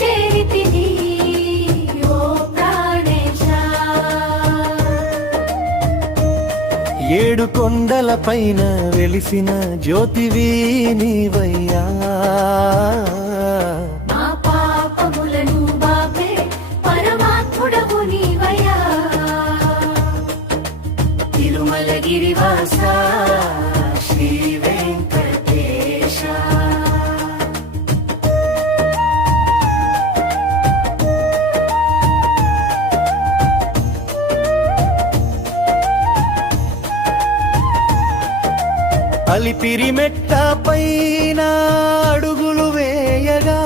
చేరితిని ఓ ప్రాణేశా. ఏడు కొండల పైన వెలిసిన జ్యోతివి నీవయ్యా. మా పాపములను బాపే పరమాత్ముడవు నీవయ్యా. తిరుమలగిరివాస శ్రీ వెంకటేశ. అలిపిరి మెట్ట పైన అడుగులు వేయగా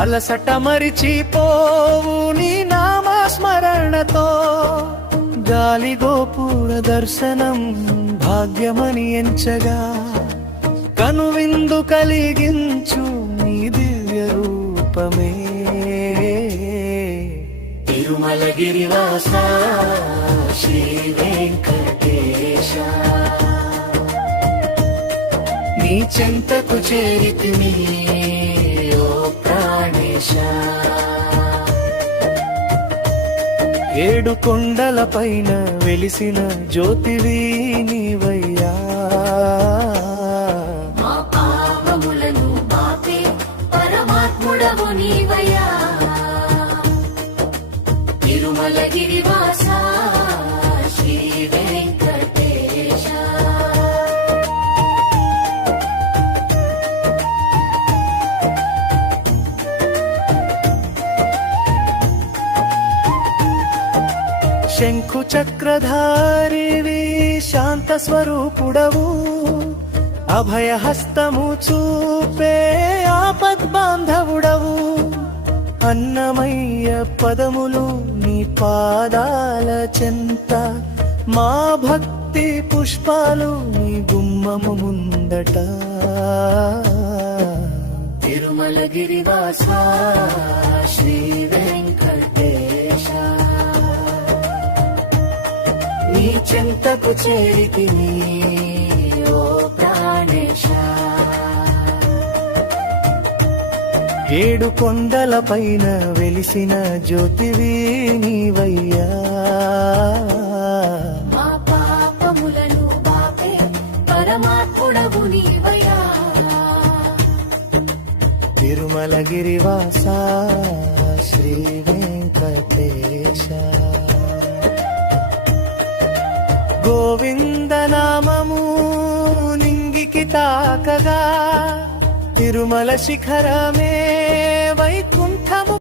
అలసట మరిచిపోవు నీ నామస్మరణతో. గాలి గోపుర దర్శనం భాగ్యమని ఎంచగా కనువిందు కలిగించు నీ దివ్య రూపమే. తిరుమలగిరివాస శ్రీ వెంకటేశ. నీ చెంతకు చేరితిని ఓ ప్రాణేశ. ఏడు కొండల పైన వెలిసిన జ్యోతివి నీవయ్యా. మా పాపములను బాపే పరమాత్ముడవు నీవయ్యా. తిరుమలగిరివాస శ్రీ వెంకటేశ. శంఖు చక్రధారివి శాంత స్వరూపుడవు. అభయహస్తము చూపే ఆపద్బాంధవుడవు. అన్నమయ్య పదములు నీ పాదాల చెంత. మా భక్తి పుష్పాలు నీ గుమ్మము ముందట. తిరుమలగిరివాస శ్రీ వెంకటేశ. నీ చెంతకు చేరితిని ఓ ప్రాణేశ. ఏడు కొండల పైన వెలిసిన జ్యోతివి నీవయ్యా. మా పాపములను బాపే పరమాత్ముడవు నీవయ్యా. తిరుమలగిరివాస శ్రీ వెంకటేశ. గోవింద నామము నింగికి తాకగా తిరుమల శిఖరమే వైకుంఠము